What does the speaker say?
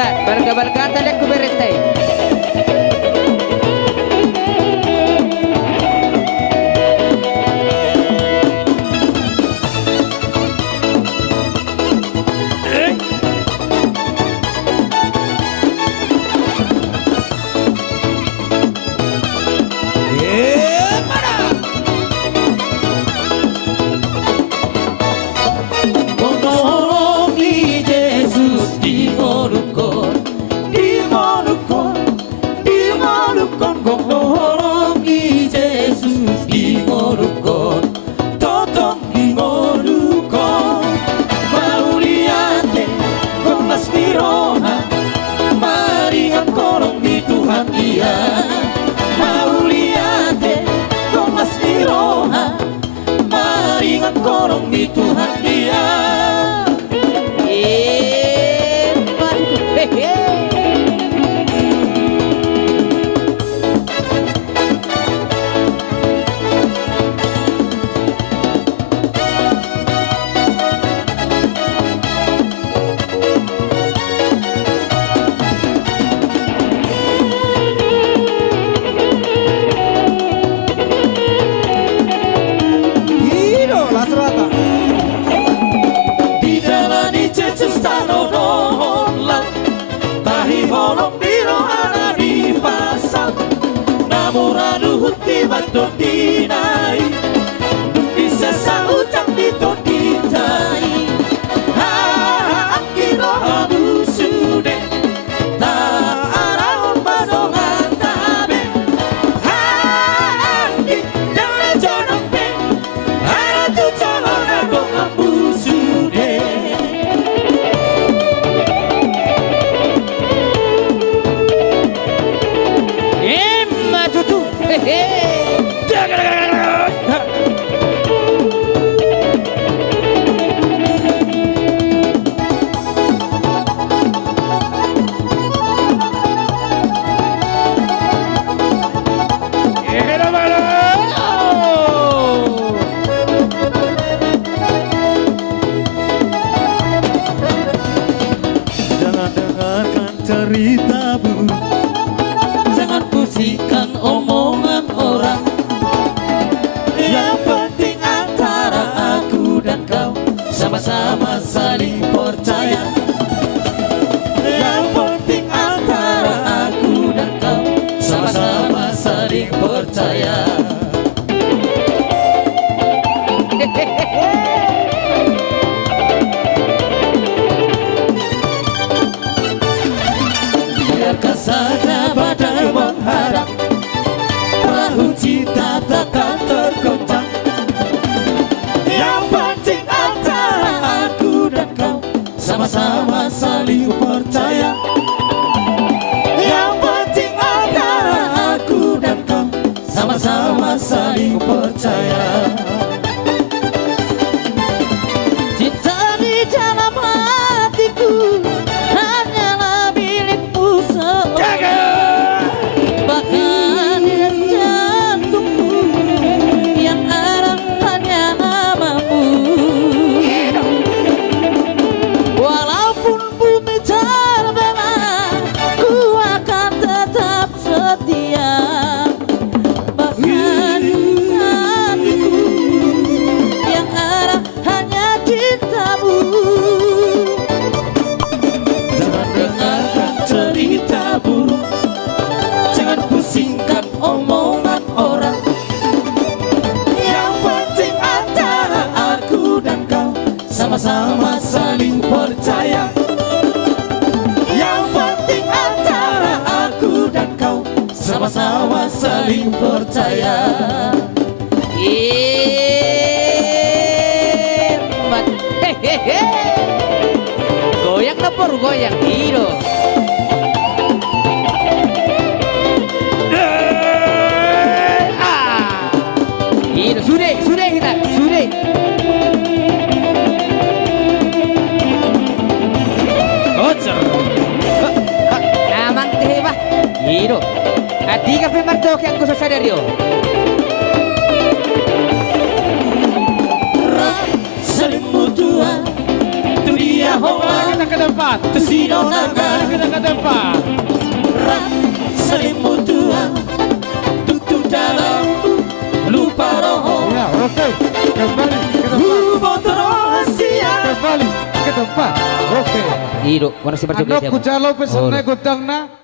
Ya, barga-barga tadi aku berentai. Korong di Tuhan dia. Bato dinai bisa sautang dito ditai akiro habu sude ta araon badongan tabe di dalam jonong pe ara tu jonong adong habu sude Matutu hehe. Jangan dengarkan ceritamu, jangan pusingkan omongan orang. Yang penting antara aku dan kau sama-sama saling percaya. Yang penting antara aku dan kau sama-sama saling percaya. Biarkan saja badai menghadap, perahu cinta takkan tergoncang. Yang penting antara aku dan kau sama-sama saling percaya. Yang penting antara aku dan kau sama-sama saling percaya. Cinta di dalam hatiku hanyalah milikmu seorang. Bahkan di jantungku yang ada hanya namamu. Walaupun bumi terbelah, ku akan tetap setia. Bahkan di hatiku yang ada hanya cintamu. Jangan dengarkan cerita buruk, jangan pusingkan omongan orang. Yang penting antara aku dan kau sama-sama saling percaya. Yang penting antara aku dan kau sama-sama saling percaya. Hehehe. Goyang dapur, goyang hiro. Hiro, sudah kita, sudah. Kocer. Aman teh bah, hiro. Adi kafe martok yang kusah sadar yo. Saling mutua dunia hoa Kita ke depan. Tesino naga Kita ke depan. Ram saling mutua Tutup dalam Lupa roho Ya, oke. Kembali ke depan. Botol rahasia Kembali ke depan. Oke. Iro, warna si Marjok Ando kucalo pesennya gudang na.